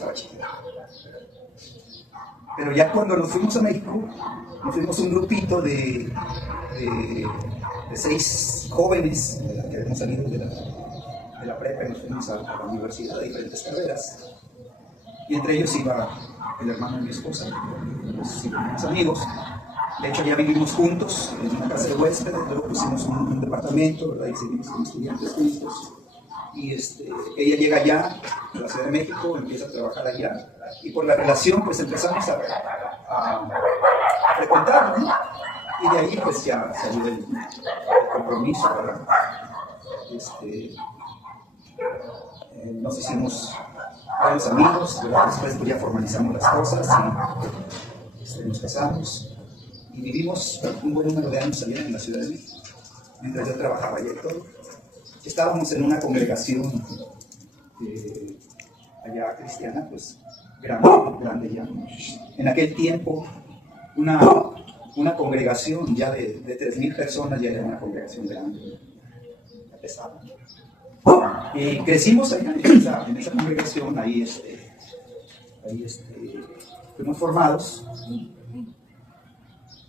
estaba chiquito. Pero ya cuando nos fuimos a México, nos fuimos un grupito de 6 jóvenes que habíamos salido de la prepa y nos fuimos a la universidad de diferentes carreras. Y entre ellos iba el hermano de mi esposa, los amigos. De hecho, ya vivimos juntos en una casa de huéspedes, luego pusimos un departamento, ¿verdad? Y seguimos como estudiantes juntos. Y ella llega allá, a la Ciudad de México, empieza a trabajar allá. Y por la relación, pues empezamos a frecuentar, ¿no? Y de ahí, pues ya salió el compromiso, ¿verdad? Nos hicimos buenos amigos, ¿verdad? Después pues, ya formalizamos las cosas y nos casamos. Y vivimos un buen número de años allá en la Ciudad de México, mientras yo trabajaba allá y todo. Estábamos en una congregación allá cristiana, pues grande ya. En aquel tiempo, una congregación ya de 3,000 personas ya era una congregación grande, ya pesada. Crecimos allá en esa congregación, ahí fuimos formados.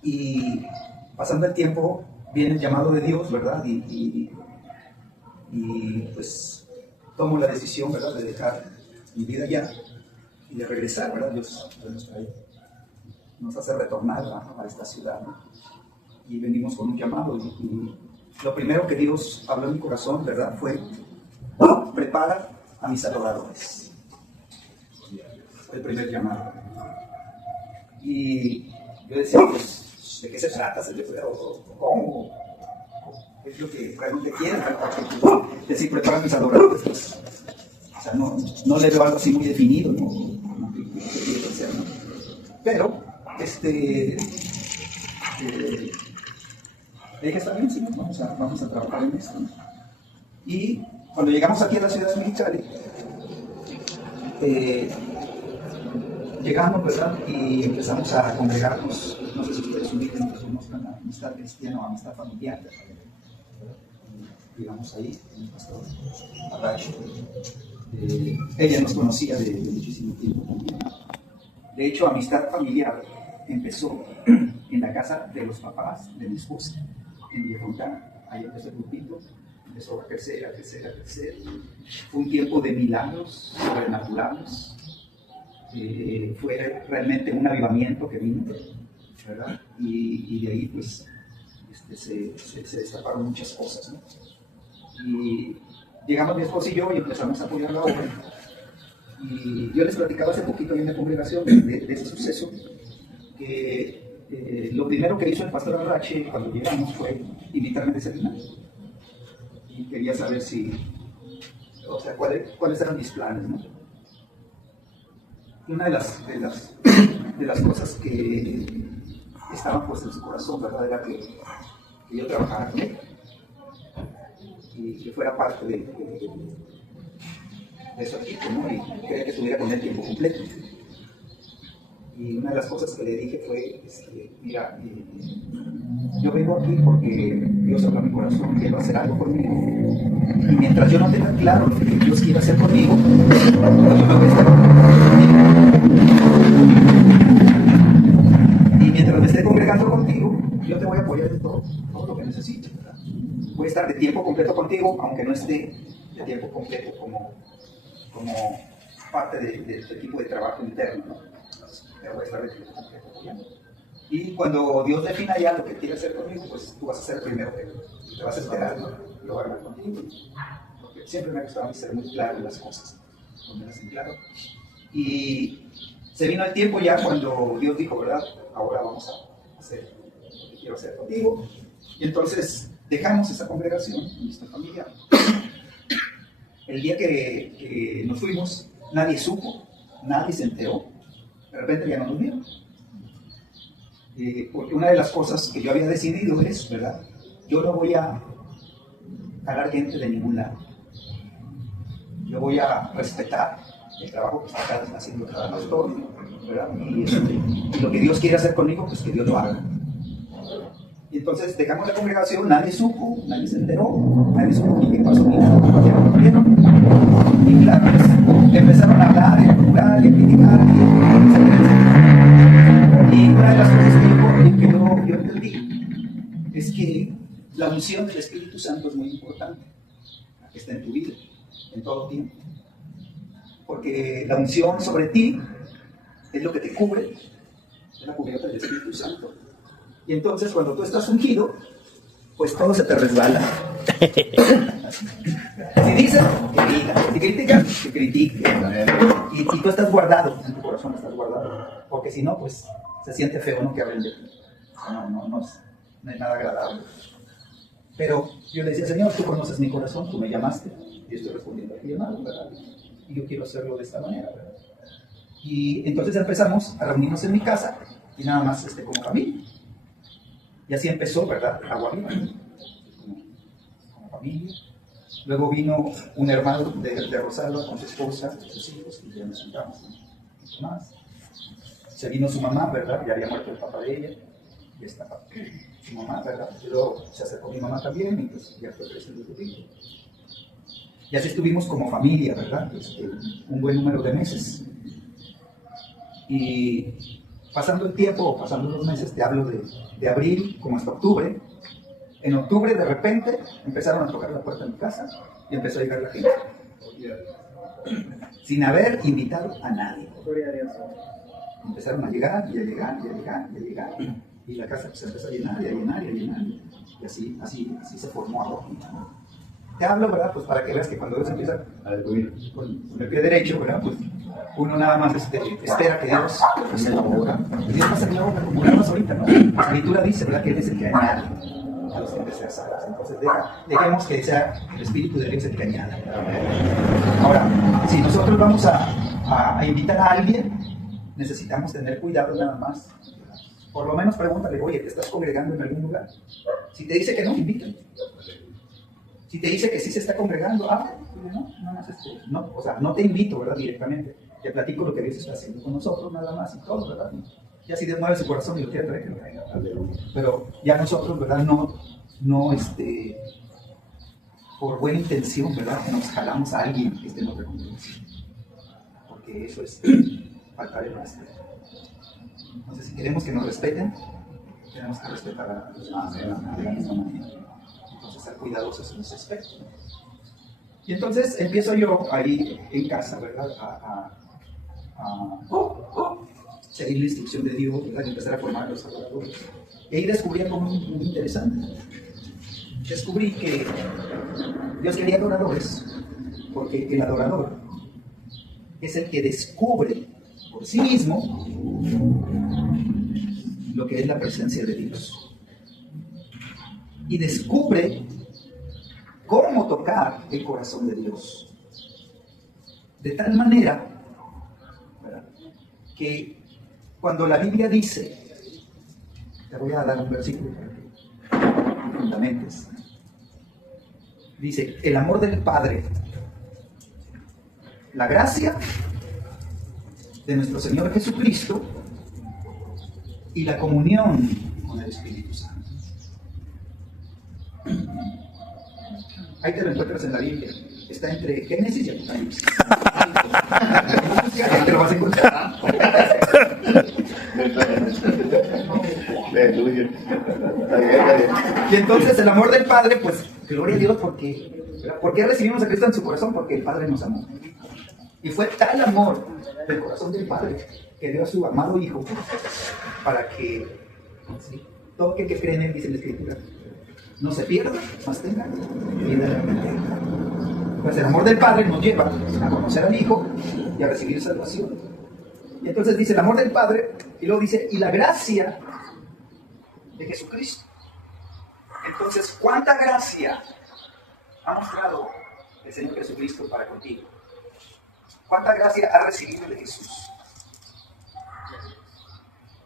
Y pasando el tiempo viene el llamado de Dios, ¿verdad? Y pues tomo la decisión, ¿verdad? De dejar mi vida allá y de regresar, ¿verdad? Dios nos hace retornar a esta ciudad, ¿no? Y venimos con un llamado y lo primero que Dios habló en mi corazón, ¿verdad? Fue: prepara a mis adoradores. Fue el primer llamado. Y yo decía, pues, ¿de qué se trata? ¿Cómo? ¿Qué es lo que realmente quieren? Decir, prepara a mis adoradores. Pues, o sea, no le veo algo así muy definido, ¿no? Pero, dije, está bien, sí, vamos a trabajar en esto, ¿no? Y cuando llegamos aquí a la ciudad de Mexicali, llegamos, ¿verdad? Y empezamos a congregarnos. No sé si ustedes ubican, conozcan la amistad cristiana o amistad familiar. Llegamos ahí, el pastor Arracho. Ella nos conocía de muchísimo tiempo también. De hecho, amistad familiar empezó en la casa de los papás de mi esposa, en Villafontana. Ahí empezó el grupito, empezó a crecer. Fue un tiempo de milagros sobrenaturales. Fue realmente un avivamiento que vino, ¿verdad? Y de ahí pues se destaparon muchas cosas, ¿no? Y llegamos mi esposa y yo y empezamos a apoyar la obra. Y yo les platicaba hace poquito en la congregación de ese suceso, que lo primero que hizo el pastor Arrache cuando llegamos fue invitarme a desayunar. Y quería saber cuáles eran mis planes, ¿no? Una de las cosas que estaban pues en su corazón, ¿verdad? Era que yo trabajara con él y que fuera parte de su equipo, ¿no? Y quería que estuviera con él tiempo completo. Y una de las cosas que le dije fue, mira, yo vengo aquí porque Dios habla a mi corazón, quiero hacer algo conmigo. Y mientras yo no tenga claro lo que Dios quiere hacer conmigo, yo me voy a estar y mientras me esté congregando contigo, yo te voy a apoyar en todo lo que necesites, ¿verdad? Voy a estar de tiempo completo contigo, aunque no esté de tiempo completo como parte del equipo de trabajo interno, ¿no? Pero voy a estar de tiempo completo apoyando. Y cuando Dios defina ya lo que quiere hacer conmigo, pues tú vas a ser el primero que te vas a esperar, ¿no? Lo voy a hablar contigo. Porque siempre me ha gustado ser muy claro en las cosas, ponerlas en claro. Y se vino el tiempo ya cuando Dios dijo, ¿verdad? Ahora vamos a hacer lo que quiero hacer contigo. Y entonces dejamos esa congregación, nuestra familia. El día que nos fuimos, nadie supo, nadie se enteró. De repente ya no nos vieron. Porque una de las cosas que yo había decidido es, ¿verdad? Yo no voy a jalar gente de ningún lado. Yo voy a respetar el trabajo que está haciendo cada pastor, ¿verdad? Y lo que Dios quiere hacer conmigo, pues que Dios lo haga. Y entonces dejamos la congregación, nadie supo, nadie se enteró, nadie supo qué pasó, ni nada, ya no vieron. Y claro, pues, empezaron a hablar en plural, y unción del Espíritu Santo es muy importante, que está en tu vida, en todo tiempo. Porque la unción sobre ti es lo que te cubre, es la cubierta del Espíritu Santo. Y entonces cuando tú estás ungido, pues todo se te resbala. Si dicen, que digan. Si critican, que critiquen. Y tú estás guardado, en tu corazón estás guardado. Porque si no, pues se siente feo, ¿no? Que hablen de ti. No es nada agradable. Pero yo le decía, Señor, tú conoces mi corazón, tú me llamaste, y estoy respondiendo a tu llamado, ¿verdad? Y yo quiero hacerlo de esta manera, ¿verdad? Y entonces empezamos a reunirnos en mi casa, y nada más como familia. Y así empezó, ¿verdad? Agua Viva, como familia. Luego vino un hermano de Rosalba con su esposa, sus hijos, y ya nos sentamos, ¿no? Más. Se vino su mamá, ¿verdad? Ya había muerto el papá de ella, y estaba su mamá, ¿verdad? Y luego se acercó mi mamá también, y pues ya fue creciendo el grupo. Y así estuvimos como familia, ¿verdad? Un buen número de meses. Y pasando el tiempo, pasando los meses, te hablo de abril como hasta octubre. En octubre, de repente, empezaron a tocar la puerta de mi casa y empezó a llegar la gente. Sin haber invitado a nadie. Empezaron a llegar, y a llegar, y a llegar, y a llegar. Y la casa se empezó a llenar, y a llenar, y a llenar. Y así se formó algo. Te hablo, ¿verdad? Pues para que veas que cuando Dios empieza con el pie derecho, ¿verdad? Pues uno nada más espera que Dios haga la obra. Y Dios va a hacer la obra como hablamos ahorita, ¿no? La Escritura dice, ¿verdad? Que Él es el que añade a los que desean salvos. Entonces dejemos que sea el Espíritu de Dios el que añada. Ahora, si nosotros vamos a invitar a alguien, necesitamos tener cuidado nada más. Por lo menos pregúntale, oye, ¿te estás congregando en algún lugar? Si te dice que no, invítale. Si te dice que sí se está congregando, no, o sea, no te invito, ¿verdad? Directamente. Te platico lo que Dios está haciendo con nosotros, nada más y todo, ¿verdad? Ya si Dios mueve su corazón y lo quiere traer, que lo traiga. Pero ya nosotros, ¿verdad? No, por buena intención, ¿verdad? Nos jalamos a alguien que esté en otra congregación. Porque eso es faltar el respeto. Entonces, si queremos que nos respeten, tenemos que respetar a los demás de la misma manera. Entonces, ser cuidadosos en ese aspecto. Y entonces empiezo yo ahí en casa, ¿verdad? A seguir la instrucción de Dios, ¿verdad? Y empezar a formar los adoradores. Y ahí descubrí algo muy interesante. Descubrí que Dios quería adoradores, porque el adorador es el que descubre por sí mismo lo que es la presencia de Dios. Y descubre cómo tocar el corazón de Dios. De tal manera, ¿verdad?, que cuando la Biblia dice, te voy a dar un versículo para que fundamentes. Dice, el amor del Padre, la gracia de nuestro Señor Jesucristo y la comunión con el Espíritu Santo. Ahí te lo encuentras en la Biblia. Está entre Génesis y Apocalipsis. Ahí te lo vas a encontrar. Y entonces el amor del Padre, pues, gloria a Dios, ¿por qué recibimos a Cristo en su corazón? Porque el Padre nos amó. Y fue tal amor del corazón del Padre que dio a su amado Hijo para que, ¿sí?, todo aquel que cree en Él, dice la Escritura, no se pierda, mas tenga vida eterna. Pues el amor del Padre nos lleva a conocer al Hijo y a recibir salvación. Y entonces dice el amor del Padre, y luego dice, y la gracia de Jesucristo. Entonces, ¿cuánta gracia ha mostrado el Señor Jesucristo para contigo? ¿Cuánta gracia ha recibido de Jesús?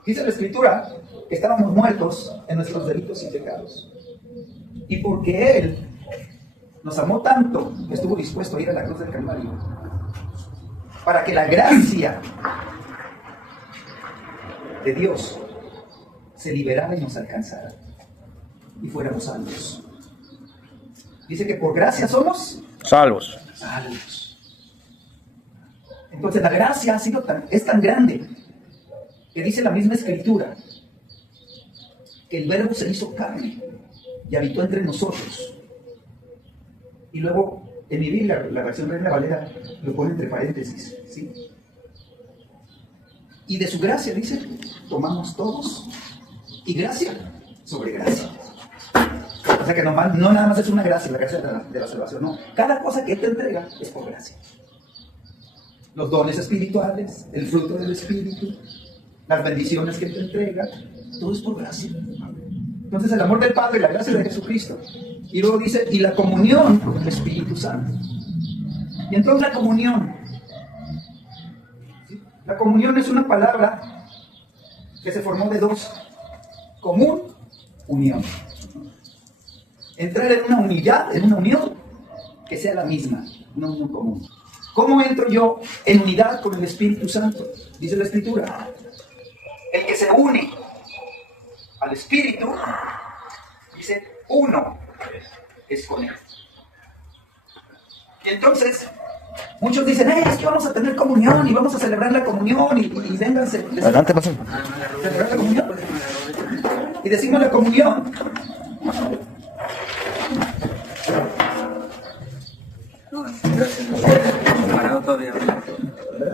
Dice la Escritura que estábamos muertos en nuestros delitos y pecados. Y porque Él nos amó tanto, que estuvo dispuesto a ir a la cruz del Calvario, para que la gracia de Dios se liberara y nos alcanzara, y fuéramos salvos. Dice que por gracia somos salvos. Entonces la gracia es tan grande, que dice la misma Escritura, que el Verbo se hizo carne y habitó entre nosotros. Y luego, en mi Biblia, la versión Reina Valera lo pone entre paréntesis, ¿sí? Y de su gracia, dice, tomamos todos, y gracia sobre gracia. O sea que no nada más es una gracia, la gracia de la salvación, no. Cada cosa que Él te entrega es por gracia. Los dones espirituales, el fruto del Espíritu, las bendiciones que Él te entrega, todo es por gracia. Entonces el amor del Padre y la gracia de Jesucristo. Y luego dice, y la comunión con el Espíritu Santo. Y entonces la comunión. ¿Sí? La comunión es una palabra que se formó de dos. Común, unión. Entrar en una unidad, en una unión, que sea la misma, una unión común. ¿Cómo entro yo en unidad con el Espíritu Santo? Dice la Escritura. El que se une al Espíritu, dice, uno es con Él. Y entonces, muchos dicen, es que vamos a tener comunión y vamos a celebrar la comunión y vénganse. Adelante, pasa. Celebrar la comunión. Y decimos la comunión.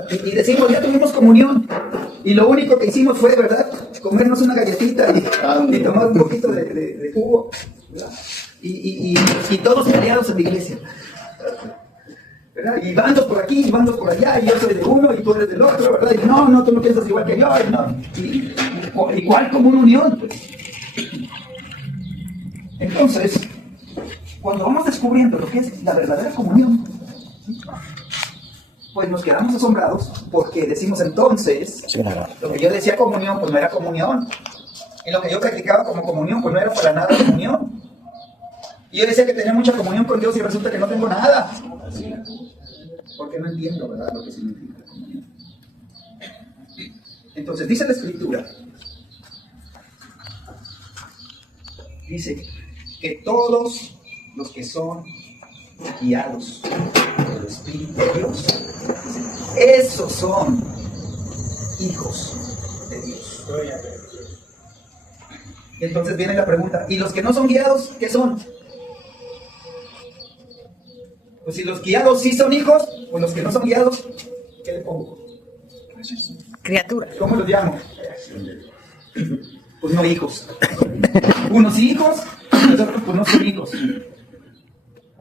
Y decimos, ya tuvimos comunión. Y lo único que hicimos fue, ¿verdad?, comernos una galletita y tomar un poquito de jugo, ¿verdad? Y todos peleados en la iglesia, ¿verdad? Y bandos por aquí, y bandos por allá, y yo soy de uno y tú eres del otro, ¿verdad? Y no, tú no piensas igual que yo, y cuál como una unión, pues. Entonces, cuando vamos descubriendo lo que es la verdadera comunión, ¿sí?, pues nos quedamos asombrados porque decimos entonces, lo que yo decía comunión, pues no era comunión. Y lo que yo practicaba como comunión, pues no era para nada comunión. Y yo decía que tenía mucha comunión con Dios y resulta que no tengo nada. Porque no entiendo, ¿verdad?, lo que significa comunión. Entonces dice la Escritura, dice que todos los que son guiados por el Espíritu de Dios, esos son hijos de Dios. Y entonces viene la pregunta, ¿y los que no son guiados, qué son? Pues si los guiados sí son hijos, o los que no son guiados, ¿qué le pongo? Criatura. ¿Cómo los llamo? Pues no hijos. Unos hijos, los otros pues no son hijos.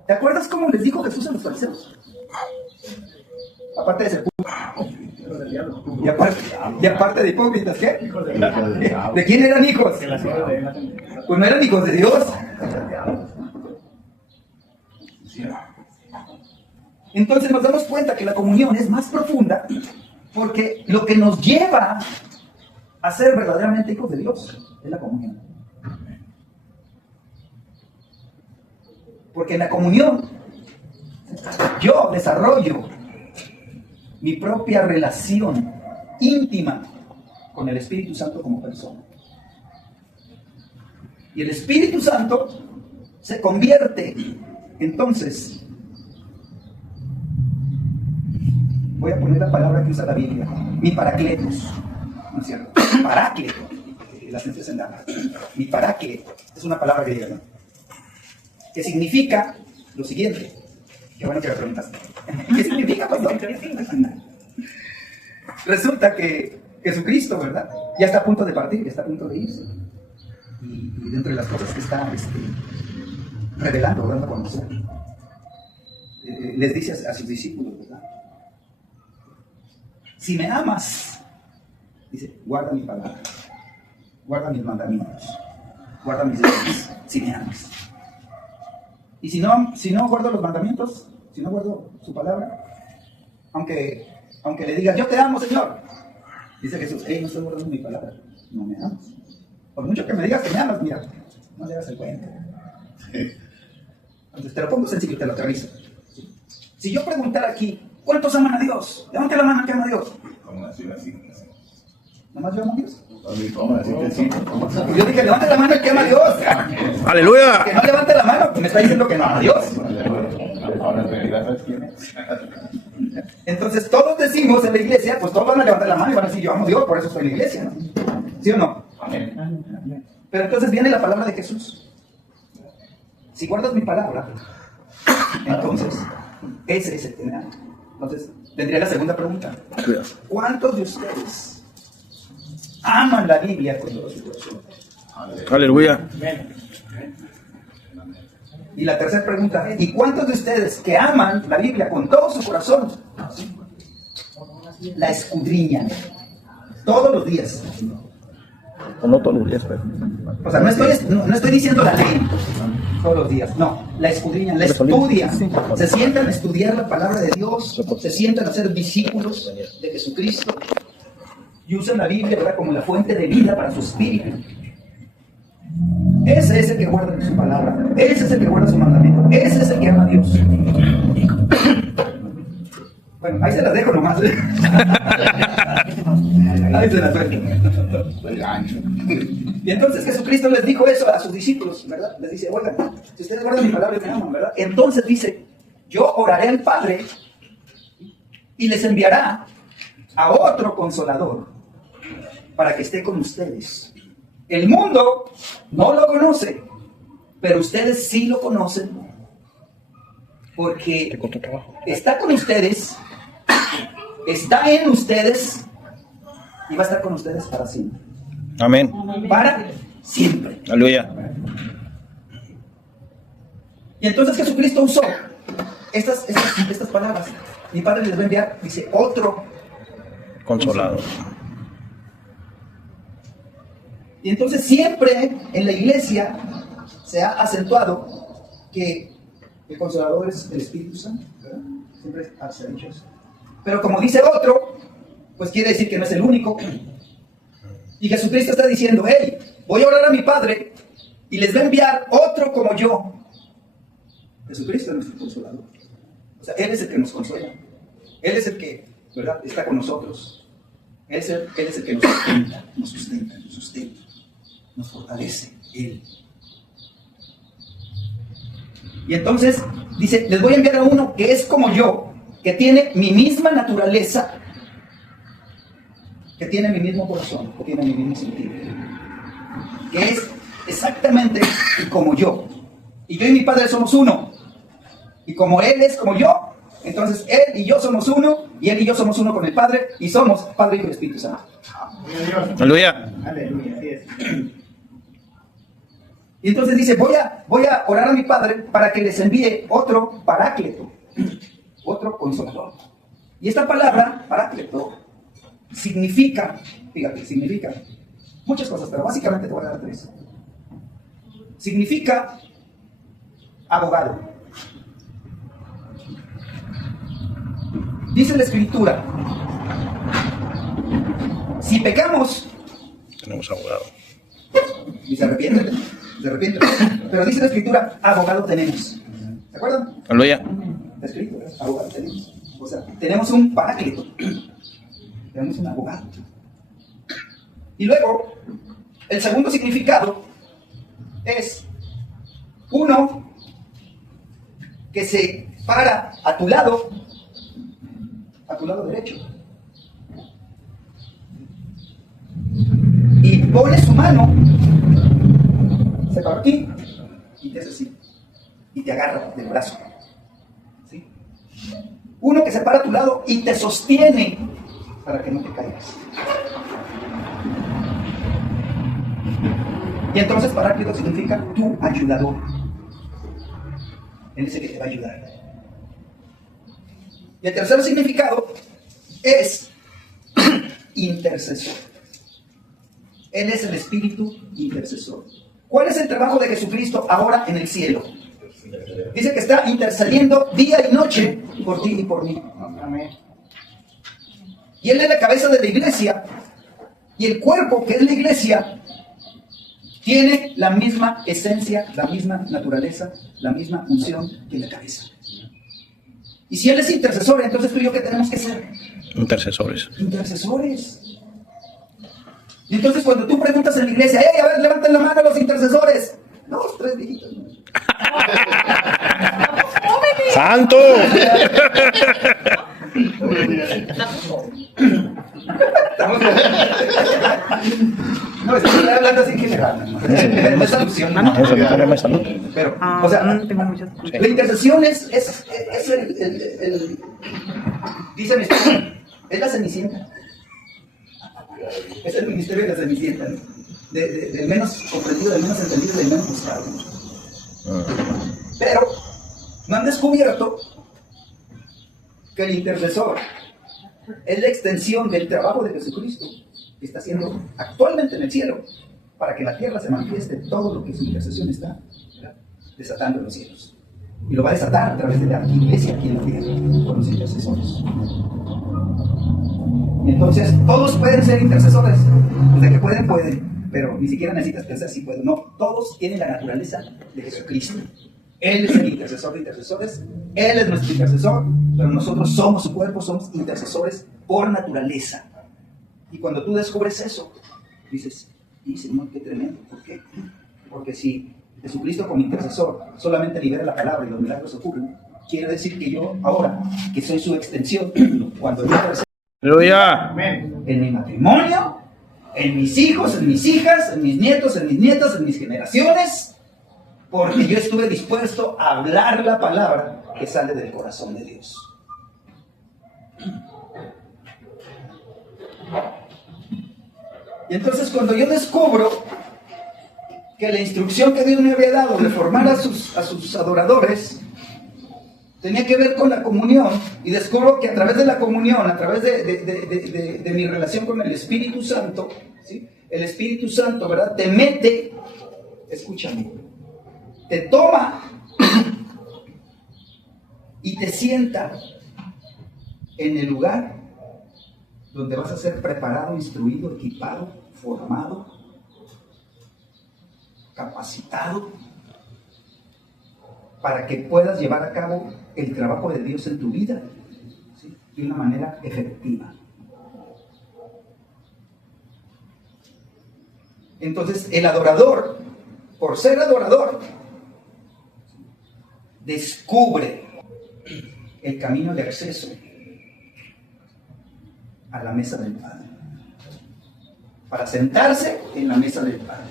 ¿Te acuerdas cómo les dijo Jesús a los fariseos? Aparte de ser y aparte de hipócritas, ¿qué? ¿De quién eran hijos? Pues no eran hijos de Dios. Entonces nos damos cuenta que la comunión es más profunda porque lo que nos lleva a ser verdaderamente hijos de Dios es la comunión. Porque en la comunión yo desarrollo mi propia relación íntima con el Espíritu Santo como persona. Y el Espíritu Santo se convierte, entonces, voy a poner la palabra que usa la Biblia, mi paracletos, ¿no es cierto? Parácleto, la ciencia se llama. Mi parácleto, es una palabra griega, ¿no?, que significa lo siguiente. Qué bueno que me preguntaste. ¿Qué significa, pastor? Resulta que Jesucristo, ¿verdad?, ya está a punto de partir, ya está a punto de irse. Y dentro de las cosas que está revelando, dando a conocer, les dice a sus discípulos, ¿verdad?, si me amas, dice, guarda mi palabra, guarda mis mandamientos, guarda mis leyes, si me amas. Y si no guardo los mandamientos, si no guardo su palabra, aunque le digas, yo te amo, Señor, dice Jesús, no estoy guardando mi palabra, no me amas. Por mucho que me digas que me amas, mira, no le hagas el cuento. Entonces te lo pongo sencillo, te lo aterrizo. Si yo preguntara aquí, ¿cuántos aman a Dios? Levante la mano que ama a Dios. ¿Cómo así? ¿Nomás yo amo a Dios? ¿Cómo así? Yo dije, levante la mano el que ama a Dios. ¡Aleluya! Que no levante la mano, me está diciendo que no ama a Dios. Ahora en realidad, ¿sabes quién es? Entonces todos decimos en la iglesia, pues todos van a levantar la mano y van a decir, yo amo a Dios, por eso estoy en la iglesia, ¿no? ¿Sí o no? Amén. Pero entonces viene la palabra de Jesús. Si guardas mi palabra, entonces, ese es el que me ama. Entonces, tendría la segunda pregunta. ¿Cuántos de ustedes aman la Biblia con todo su corazón? Aleluya. Y la tercera pregunta, ¿y cuántos de ustedes que aman la Biblia con todo su corazón la escudriñan todos los días? No todos los días, pero. O sea, no estoy diciendo la ley todos los días, no, la escudriñan, la estudian, se sientan a estudiar la palabra de Dios, se sientan a ser discípulos de Jesucristo y usan la Biblia, ¿verdad?, como la fuente de vida para su espíritu. Ese es el que guarda su palabra, ese es el que guarda su mandamiento, ese es el que ama a Dios. Bueno, ahí se las dejo nomás. Ahí se las dejo. Y entonces Jesucristo les dijo eso a sus discípulos, ¿verdad? Les dice, oigan, si ustedes guardan mi palabra y me aman, ¿verdad? Entonces dice, yo oraré al Padre y les enviará a otro consolador para que esté con ustedes. El mundo no lo conoce, pero ustedes sí lo conocen porque está con ustedes, está en ustedes y va a estar con ustedes para siempre. Amén. Para siempre. Aleluya. Y entonces Jesucristo usó estas palabras. Mi Padre les va a enviar, dice, otro Consolado. Y entonces siempre en la iglesia se ha acentuado que el Consolador es el Espíritu Santo, ¿verdad? Siempre se ha dicho eso. Pero como dice otro, pues quiere decir que no es el único. Y Jesucristo está diciendo, hey, voy a orar a mi Padre y les va a enviar otro como yo. Jesucristo es nuestro Consolador. O sea, Él es el que nos consuela. Él es el que, ¿verdad?, está con nosotros. Él es el que nos sustenta, nos fortalece, Él. Y entonces dice, les voy a enviar a uno que es como yo, que tiene mi misma naturaleza, que tiene mi mismo corazón, que tiene mi mismo sentido, que es exactamente como yo. Y yo y mi Padre somos uno. Y como Él es como yo, entonces Él y yo somos uno, y Él y yo somos uno con el Padre, y somos Padre, Hijo y Espíritu Santo. Aleluya. Aleluya, así es. Y entonces dice, voy a orar a mi Padre para que les envíe otro paráclito, otro consolador. Y esta palabra, paráclito, significa muchas cosas, pero básicamente te voy a dar tres. Significa abogado. Dice la Escritura, si pecamos, Tenemos abogado. y se arrepienten, pero dice la Escritura, abogado tenemos. ¿Se acuerdan? Aleluya. Está escrito, ¿verdad? Abogado tenemos. O sea, tenemos un paráclito, tenemos un abogado. Y luego, el segundo significado es uno que se para a tu lado derecho, y pone su mano, se para aquí y te hace así, y te agarra del brazo, ¿sí? Uno que se para a tu lado y te sostiene para que no te caigas. Y entonces paráclito significa tu ayudador. Él es el que te va a ayudar. Y el tercer significado es intercesor. Él es el espíritu intercesor. ¿Cuál es el trabajo de Jesucristo ahora en el cielo? Dice que está intercediendo día y noche por ti y por mí. Amén. Y Él es la cabeza de la iglesia. Y el cuerpo, que es la iglesia, tiene la misma esencia, la misma naturaleza, la misma función que la cabeza. Y si Él es intercesor, entonces tú y yo, ¿qué tenemos que ser? Intercesores. Intercesores. Y entonces cuando tú preguntas en la iglesia, ¡hey, a ver, levanten la mano los intercesores! 2, 3 viejitos. ¡Santo! No, estoy hablando así en general. No es alusión. Eso no tenemos salud. Pero, o sea, tengo muchas. la intercesión es dice mi esposa, es la cenicienta. Es el ministerio de la cenicienta, ¿no? Del menos comprendido, del menos entendido, del menos buscado. Pero no han descubierto que el intercesor es la extensión del trabajo de Jesucristo que está haciendo actualmente en el cielo para que en la tierra se manifieste todo lo que su intercesión está, ¿verdad?, desatando en los cielos. Y lo va a desatar a través de la iglesia aquí en la tierra con los intercesores. Y entonces todos pueden ser intercesores. Desde que pueden, pero ni siquiera necesitas pensar si pueden. No, todos tienen la naturaleza de Jesucristo. Él es el intercesor de intercesores, Él es nuestro intercesor, pero nosotros somos su cuerpo, somos intercesores por naturaleza. Y cuando tú descubres eso, dices, y Señor, qué tremendo. ¿Por qué? Porque si Jesucristo como intercesor solamente libera la palabra y los milagros ocurren, quiere decir que yo ahora, que soy su extensión, cuando yo Aleluya. en mi matrimonio, en mis hijos, en mis hijas, en mis nietos, en mis nietas, en mis generaciones, porque yo estuve dispuesto a hablar la palabra que sale del corazón de Dios. Y entonces cuando yo descubro que la instrucción que Dios me había dado de formar a sus adoradores tenía que ver con la comunión, y descubro que a través de la comunión, a través de mi relación con el Espíritu Santo, ¿sí?, el Espíritu Santo, ¿verdad?, te mete, escúchame, te toma y te sienta en el lugar donde vas a ser preparado, instruido, equipado, formado, capacitado, para que puedas llevar a cabo el trabajo de Dios en tu vida, ¿sí?, de una manera efectiva. Entonces, el adorador, por ser adorador, descubre el camino de acceso a la mesa del Padre, para sentarse en la mesa del Padre.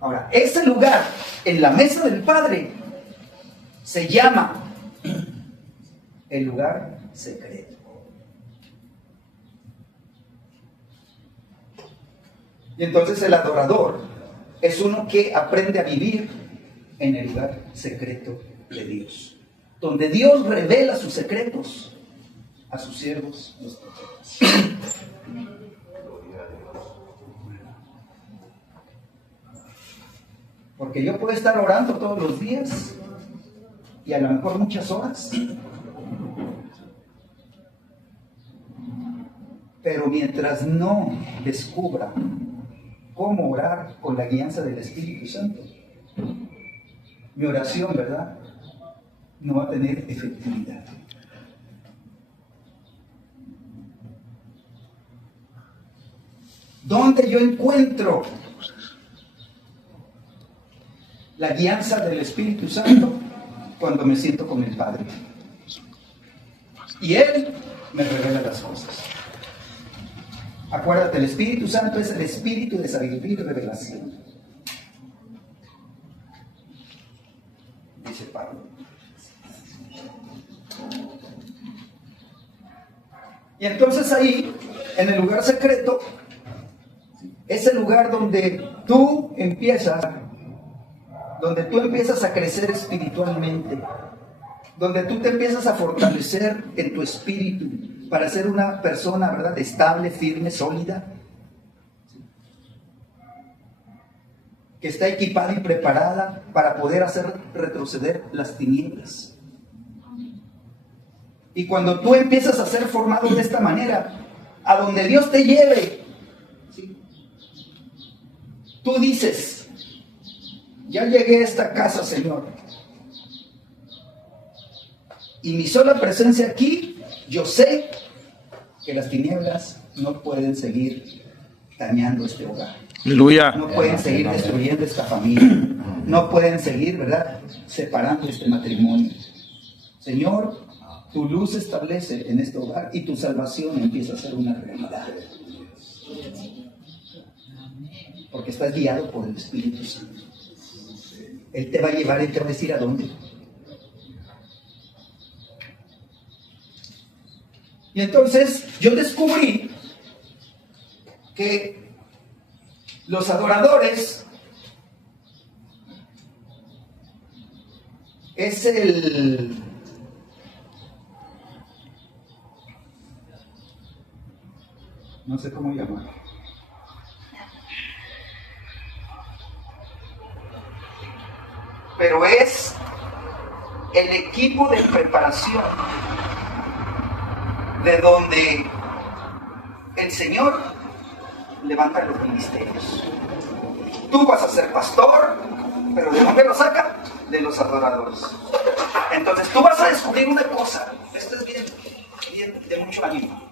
Ahora, ese lugar en la mesa del Padre se llama el lugar secreto. Y entonces el adorador es uno que aprende a vivir en el lugar secreto de Dios, donde Dios revela sus secretos a sus siervos, los profetas. Porque yo puedo estar orando todos los días y a lo mejor muchas horas, pero mientras no descubra cómo orar con la guianza del Espíritu Santo, mi oración, ¿verdad?, no va a tener efectividad. ¿Dónde yo encuentro la guianza del Espíritu Santo? Cuando me siento con el Padre y Él me revela las cosas. Acuérdate, el Espíritu Santo es el espíritu de sabiduría y revelación, dice Pablo. Y entonces ahí, en el lugar secreto, es el lugar donde tú empiezas a crecer espiritualmente, donde tú te empiezas a fortalecer en tu espíritu para ser una persona, ¿verdad?, estable, firme, sólida, que está equipada y preparada para poder hacer retroceder las tinieblas. Y cuando tú empiezas a ser formado de esta manera, a donde Dios te lleve, ¿sí?, tú dices: ya llegué a esta casa, Señor, y mi sola presencia aquí, yo sé que las tinieblas no pueden seguir dañando este hogar. Aleluya. No pueden seguir destruyendo esta familia. No pueden seguir, ¿verdad?, separando este matrimonio. Señor, tu luz se establece en este hogar y tu salvación empieza a ser una realidad. porque estás guiado por el Espíritu Santo. Él te va a llevar y te va a decir a dónde. Y entonces yo descubrí que los adoradores es no sé cómo llamarlo. Pero es el equipo de preparación de donde el Señor levanta los ministerios. Tú vas a ser pastor, pero ¿de dónde lo saca? De los adoradores. Entonces tú vas a descubrir una cosa. Esto es bien de mucho ánimo.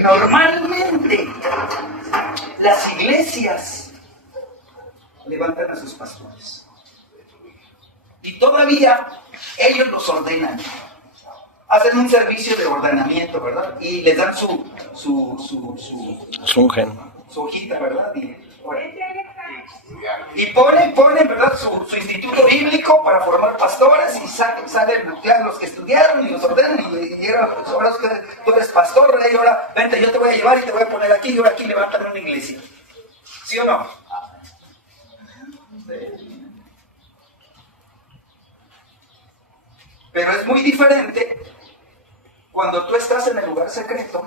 Normalmente las iglesias levantan a sus pastores y todavía ellos los ordenan, hacen un servicio de ordenamiento, ¿verdad? Y les dan su hojita, ¿verdad? Y ponen, ¿verdad? Su instituto bíblico para formar pastores y salen los que estudiaron y los ordenan y ahora tú eres pastor, ¿verdad? Y ahora vente, yo te voy a llevar y te voy a poner aquí y ahora aquí levantan una iglesia. ¿Sí o no? Sí. Pero es muy diferente cuando tú estás en el lugar secreto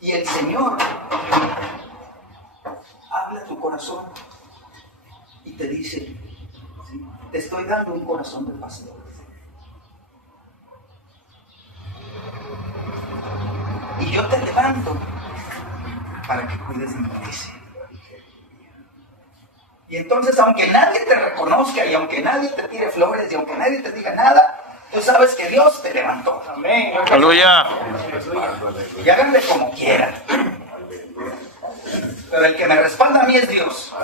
y el Señor habla a tu corazón y te dice, ¿sí? Te estoy dando un corazón de pastor. Y yo te levanto para que cuides de mi iglesia. Y entonces, aunque nadie te reconozca y aunque nadie te tire flores y aunque nadie te diga nada, tú sabes que Dios te levantó. Amén. Aleluya. Y háganle como quieran. Pero el que me respalda a mí es Dios.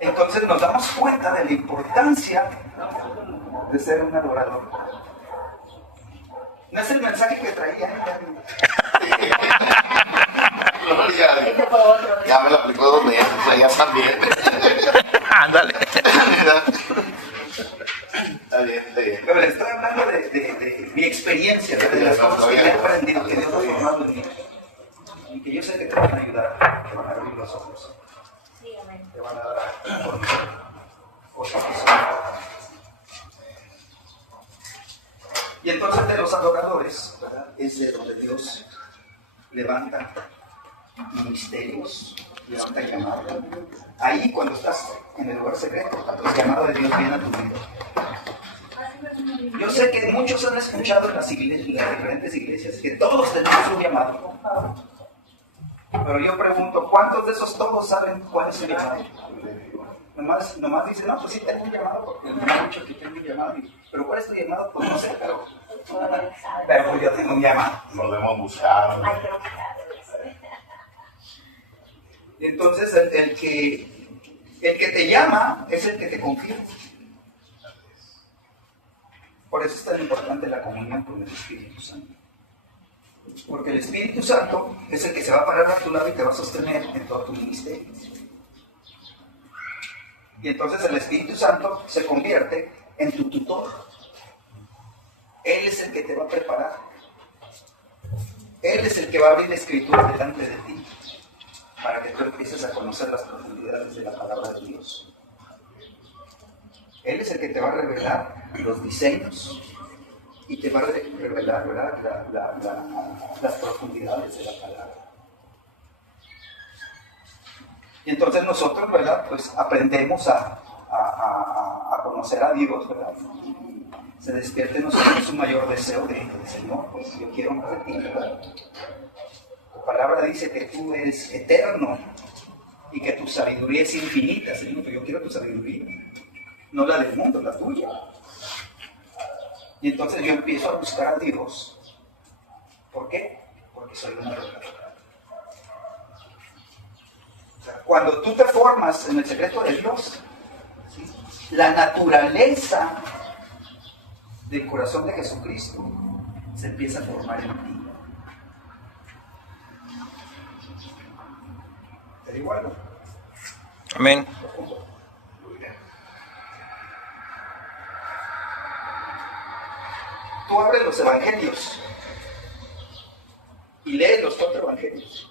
Entonces nos damos cuenta de la importancia de ser un adorador. No es el mensaje que traía. Ya me lo aplicó 2 veces, ya también. Ándale. Está bien. Pero le estoy hablando de mi experiencia, de las cosas que he aprendido, que Dios ha formado en mí. Y que yo sé que te van a ayudar, te van a abrir los ojos. Te van a dar cosas que son. Y entonces de los adoradores, ¿verdad? Es de donde Dios levanta ministerios, levanta llamados. Ahí cuando estás en el lugar secreto, el llamado de Dios viene a tu vida. Yo sé que muchos han escuchado en las diferentes iglesias que todos tenemos un llamado. Pero yo pregunto, ¿cuántos de esos todos saben cuál es su llamado? Nomás dicen, no, pues sí tengo un llamado, porque me han dicho que tengo un llamado. Pero ¿cuál es tu llamado? Pues no sé, pero pues yo tengo un llamado. Nos debemos buscar. Y entonces el que te llama es el que te confía. Por eso es tan importante la comunión con el Espíritu Santo. Porque el Espíritu Santo es el que se va a parar a tu lado y te va a sostener en todo tu ministerio. Y entonces el Espíritu Santo se convierte en tu tutor. Él es el que te va a preparar. Él es el que va a abrir la Escritura delante de ti para que tú empieces a conocer las profundidades de la palabra de Dios. Él es el que te va a revelar los diseños y te va a revelar, ¿verdad? Las profundidades de la palabra. Y entonces nosotros, ¿verdad? Pues aprendemos a conocer a Dios, ¿verdad? Se despierte en nosotros un mayor deseo de Señor, pues yo quiero más de ti, ¿verdad? La palabra dice que tú eres eterno y que tu sabiduría es infinita, Señor, pero yo quiero tu sabiduría, no la del mundo, la tuya. Y entonces yo empiezo a buscar a Dios. ¿Por qué? Porque soy una adorador. Cuando tú te formas en el secreto de Dios, ¿sí? la naturaleza del corazón de Jesucristo se empieza a formar en ti. ¿Te digo algo? Amén. Tú abres los evangelios y lees los 4 evangelios.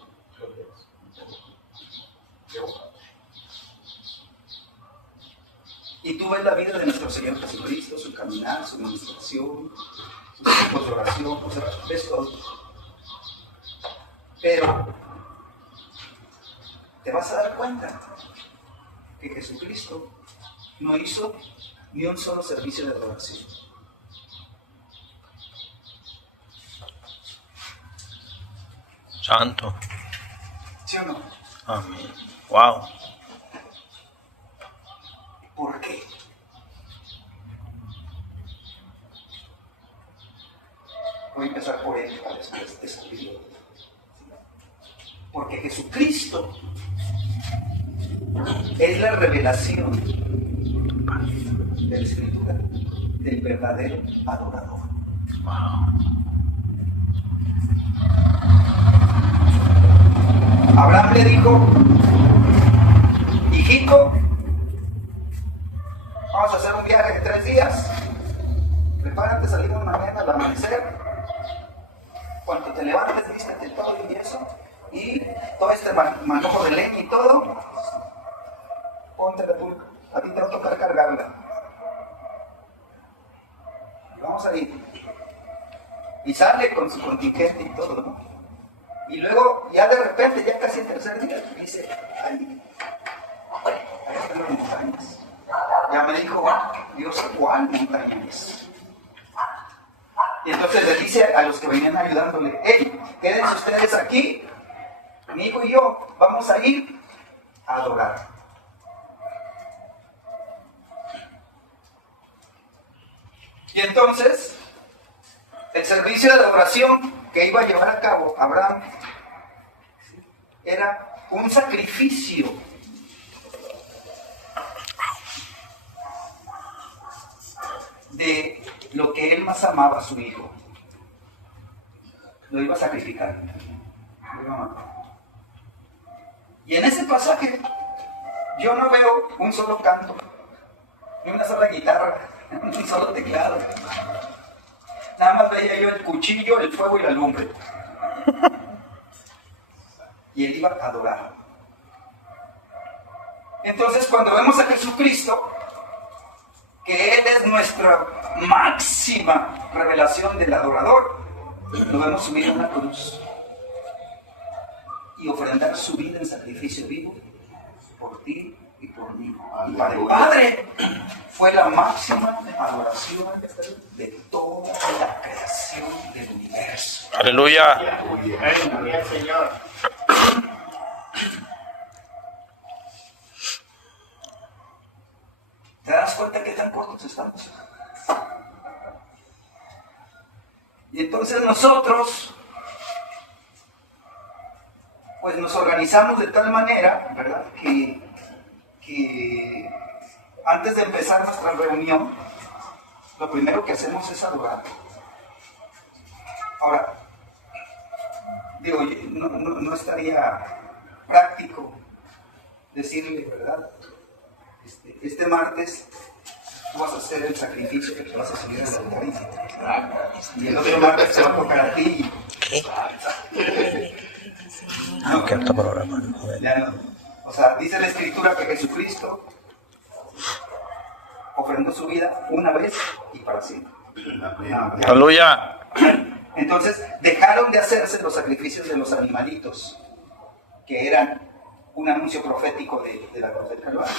Y tú ves la vida de nuestro Señor Jesucristo, su caminar, su administración, sus tiempos de oración, o sea, ves todo. Pero te vas a dar cuenta que Jesucristo no hizo ni un solo servicio de adoración. Santo. ¿Sí o no? Amén. Wow. ¿Por qué? Voy a empezar por él para después descubrirlo. Porque Jesucristo es la revelación de la Escritura del verdadero adorador. Abraham le dijo: hijito, vamos a hacer un viaje de 3 días. Prepárate, salimos mañana al amanecer. Cuando te levantes, vístete todo y eso. Y todo este manojo de leña y todo, póntela tú. A ti te va a tocar cargarla. Y vamos a ir. Y sale con su contingente y todo, ¿no? Y luego, ya de repente, ya casi el tercer día, dice: ay, ahí están las montañas. Ya me dijo Dios cuál montaña es. Y entonces le dice a los que venían ayudándole: hey, quédense ustedes aquí, mi hijo y yo vamos a ir a adorar. Y entonces, el servicio de adoración que iba a llevar a cabo Abraham era un sacrificio de lo que él más amaba a su hijo. Lo iba a sacrificar. Lo iba a matar. Y en ese pasaje yo no veo un solo canto, ni una sola guitarra, ni un solo teclado. Nada más veía yo el cuchillo, el fuego y la lumbre. Y él iba a adorar. Entonces, cuando vemos a Jesucristo, que Él es nuestra máxima revelación del adorador, lo vemos subir a una cruz y ofrendar su vida en sacrificio vivo por ti y por mí. Y para el Padre fue la máxima adoración de toda la creación del universo. Aleluya. Gloria al Señor. ¿Te das cuenta qué tan cortos estamos? Y entonces nosotros, pues nos organizamos de tal manera, ¿verdad?, que antes de empezar nuestra reunión, lo primero que hacemos es adorar. Ahora, digo, no estaría práctico decirle, ¿verdad?, este martes tú vas a hacer el sacrificio que te vas a subir al altar y el otro martes te va a tocar a ti. No, ¿Qué otro programa? ya no. O sea, dice la Escritura que Jesucristo ofrendó su vida una vez y para siempre. No, Aleluya. entonces dejaron de hacerse los sacrificios de los animalitos, que eran un anuncio profético de la cruz del Calvario.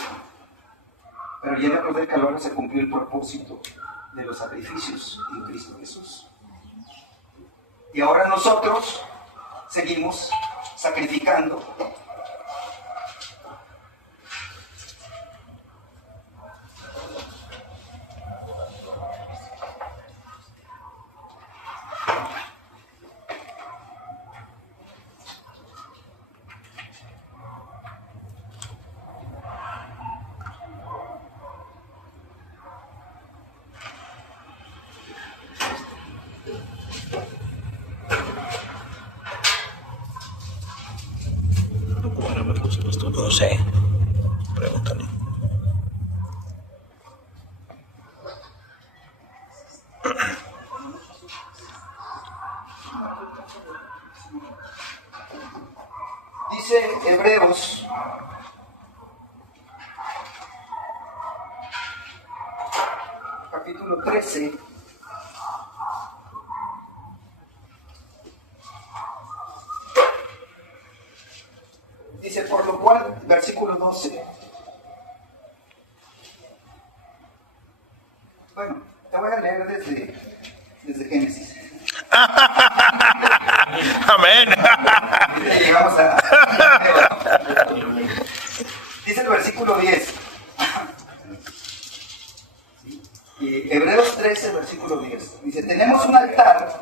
Pero ya en la cruz del Calvario se cumplió el propósito de los sacrificios en Cristo Jesús. Y ahora nosotros seguimos sacrificando No sé. Pregúntale. Dice Hebreos, capítulo 13, dice, por lo cual, versículo 12. Bueno, te voy a leer desde Génesis. Amén. Llegamos a... Dice el versículo 10. Hebreos 13, versículo 10. Dice, tenemos un altar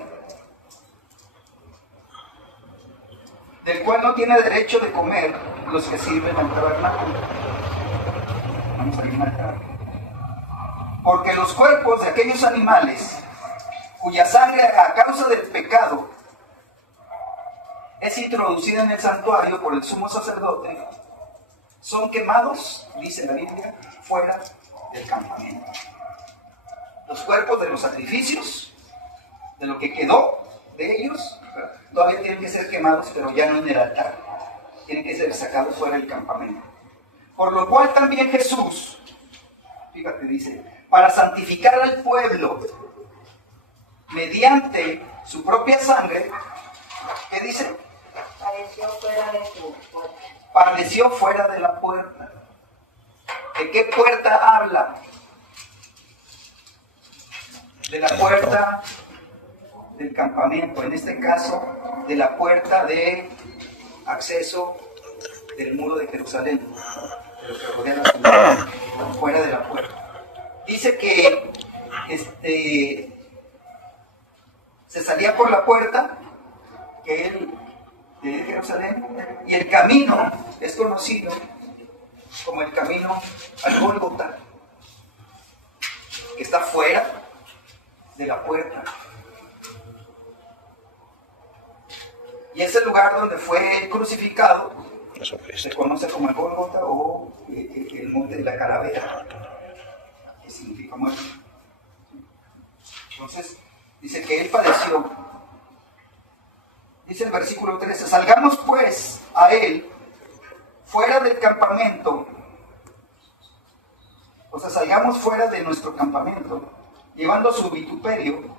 del cual no tiene derecho de comer los que sirven al tabernáculo. Vamos a ir un altar. Porque los cuerpos de aquellos animales cuya sangre a causa del pecado es introducida en el santuario por el sumo sacerdote, son quemados, dice la Biblia, fuera del campamento. Los cuerpos de los sacrificios, de lo que quedó de ellos, todavía tienen que ser quemados, pero ya no en el altar. Tienen que ser sacados fuera del campamento. Por lo cual también Jesús, fíjate, dice, para santificar al pueblo mediante su propia sangre, ¿qué dice? Padeció fuera de su puerta. Padeció fuera de la puerta. ¿De qué puerta habla? De la puerta del campamento, en este caso, de la puerta de acceso del muro de Jerusalén, de lo que rodea la ciudad, fuera de la puerta. Dice que se salía por la puerta que él de Jerusalén, y el camino es conocido como el camino al Gólgota, que está fuera de la puerta. Y es el lugar donde fue crucificado, se conoce como el Gólgota o el monte de la calavera, que significa muerte. Entonces, dice que él padeció. Dice el versículo 13, salgamos pues a él fuera del campamento, o sea, salgamos fuera de nuestro campamento, llevando su vituperio,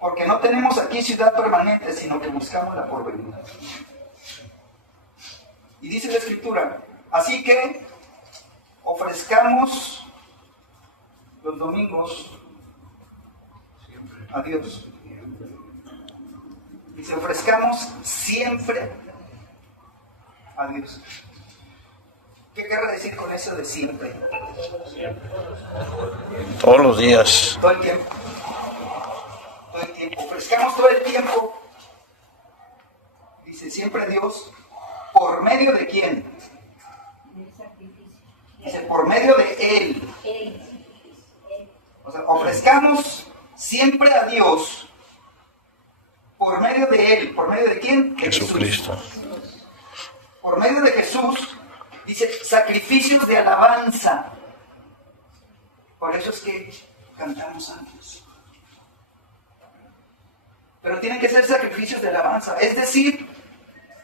porque no tenemos aquí ciudad permanente, sino que buscamos la porvenir. Y dice la Escritura, así que ofrezcamos los domingos a Dios. Dice, ofrezcamos siempre a Dios. ¿Qué querrá decir con eso de siempre? Todos los días. Todo el tiempo. Todo el tiempo. Ofrezcamos todo el tiempo. Dice, siempre a Dios. ¿Por medio de quién? Del sacrificio. Dice, por medio de Él. O sea, ofrezcamos siempre a Dios. Por medio de Él. ¿Por medio de quién? De Jesucristo. Jesús. Por medio de Jesús, dice, sacrificios de alabanza. Por eso es que cantamos antes. Pero tienen que ser sacrificios de alabanza. Es decir,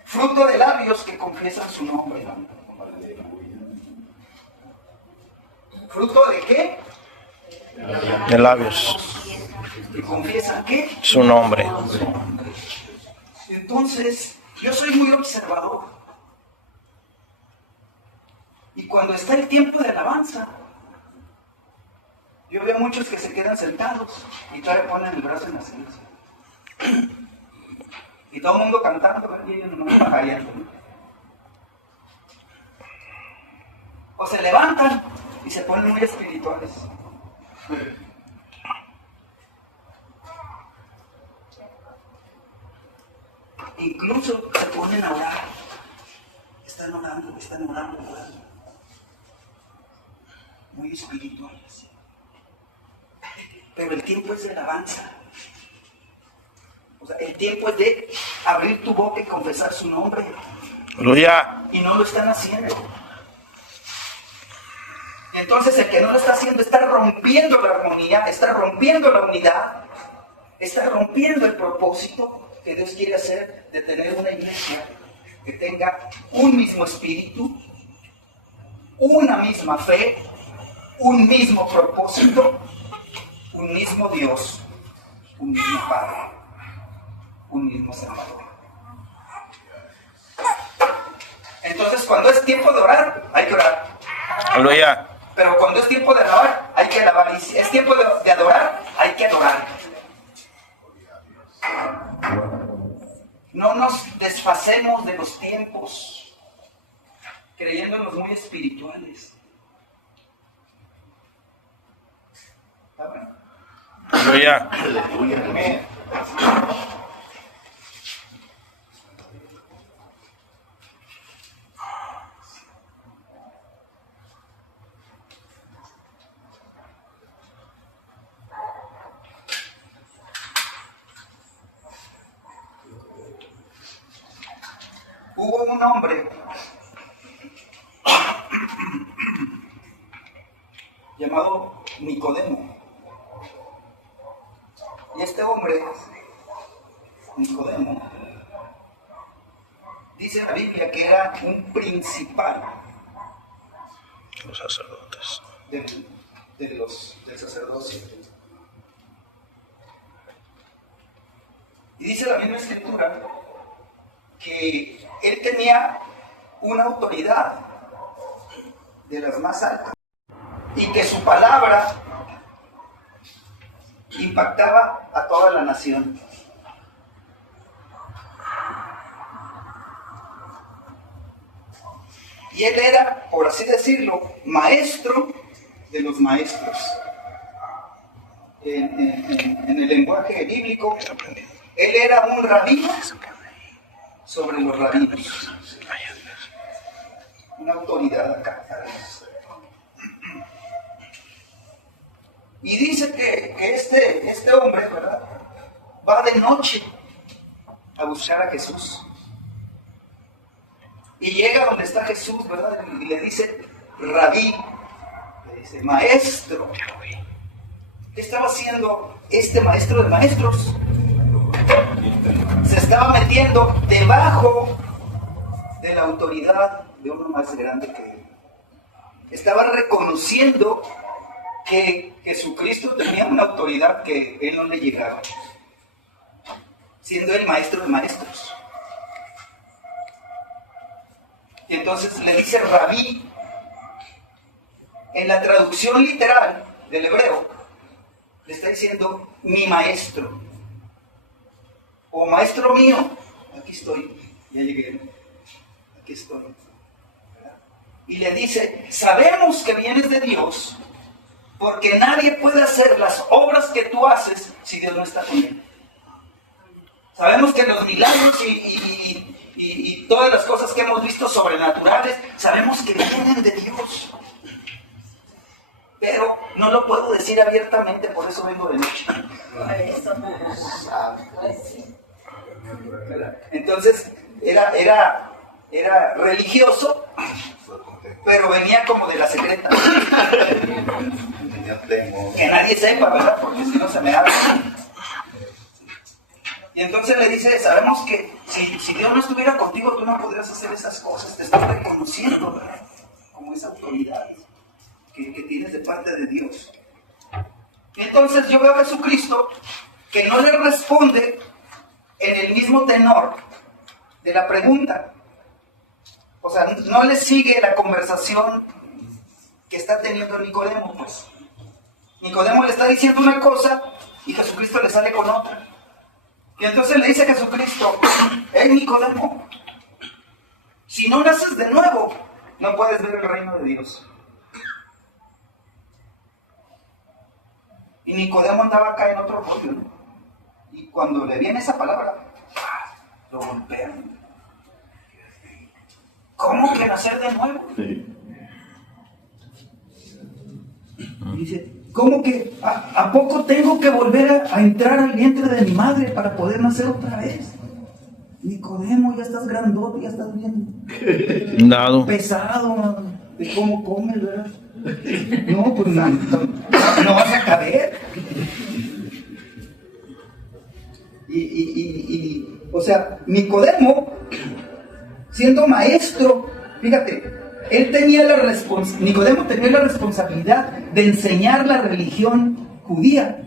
fruto de labios que confiesan su nombre. ¿Fruto de qué? De labios. Que confiesan qué? Su nombre. Entonces, yo soy muy observador. Y cuando está el tiempo de alabanza, yo veo muchos que se quedan sentados y todavía ponen el brazo en la silencio. Y todo el mundo cantando y ellos no pajareando. O se levantan y se ponen muy espirituales. Incluso se ponen a orar. Están orando. Muy espirituales. Pero el tiempo es de alabanza. O sea, el tiempo es de abrir tu boca y confesar su nombre. Aleluya. Y no lo están haciendo. Entonces el que no lo está haciendo está rompiendo la armonía, está rompiendo la unidad, está rompiendo el propósito que Dios quiere hacer de tener una iglesia que tenga un mismo espíritu, una misma fe, un mismo propósito, un mismo Dios, un mismo Padre, un mismo Salvador. Entonces, cuando es tiempo de orar, hay que orar. Aleluya. Pero cuando es tiempo de alabar, hay que alabar. Y si es tiempo de adorar, hay que adorar. No nos desfacemos de los tiempos, creyéndonos muy espirituales. ¿Está bueno? Aleluya. Amén. Hubo un hombre llamado Nicodemo. Y este hombre, Nicodemo, dice la Biblia que era un principal Los sacerdotes. del sacerdocio. Y dice la misma escritura que él tenía una autoridad de las más altas y que su palabra impactaba a toda la nación. Y él era, por así decirlo, maestro de los maestros. En el lenguaje bíblico, él era un rabino sobre los rabinos. Una autoridad acá. Y dice que este hombre, ¿verdad?, va de noche a buscar a Jesús. Y llega donde está Jesús, ¿verdad?, y le dice, Rabí, le dice, maestro. ¿Qué estaba haciendo este maestro de maestros? Se estaba metiendo debajo de la autoridad de uno más grande que él. Estaba reconociendo que Jesucristo tenía una autoridad que él no le llegaba, siendo el maestro de maestros. Y entonces le dice Rabí. En la traducción literal del hebreo le está diciendo mi maestro o maestro mío. Aquí estoy, ya llegué, aquí estoy. Y le dice, sabemos que vienes de Dios, porque nadie puede hacer las obras que tú haces si Dios no está con él. Sabemos que los milagros y todas las cosas que hemos visto sobrenaturales, sabemos que vienen de Dios. Pero no lo puedo decir abiertamente, por eso vengo de noche. Entonces, era religioso, pero venía como de la secreta. Que nadie sepa, ¿verdad? Porque si no se me habla. Y entonces le dice, sabemos que si Dios no estuviera contigo, tú no podrías hacer esas cosas. Te estás reconociendo, ¿verdad?, como esa autoridad que tienes de parte de Dios. Y entonces yo veo a Jesucristo que no le responde en el mismo tenor de la pregunta. O sea, no le sigue la conversación que está teniendo Nicodemo, pues. Nicodemo le está diciendo una cosa y Jesucristo le sale con otra. Y entonces le dice a Jesucristo, hey Nicodemo, si no naces de nuevo, no puedes ver el reino de Dios. Y Nicodemo andaba acá en otro rollo, ¿no? Y cuando le viene esa palabra, lo golpean. ¿Cómo que nacer de nuevo? Sí. Y dice, ¿cómo que a poco tengo que volver a entrar al vientre de mi madre para poder nacer otra vez? Nicodemo, ya estás grandote, ya estás bien Dado. pesado, mano, de cómo comes, ¿verdad? No, pues no vas a caber. O sea, Nicodemo, siendo maestro, fíjate, Nicodemo tenía la responsabilidad de enseñar la religión judía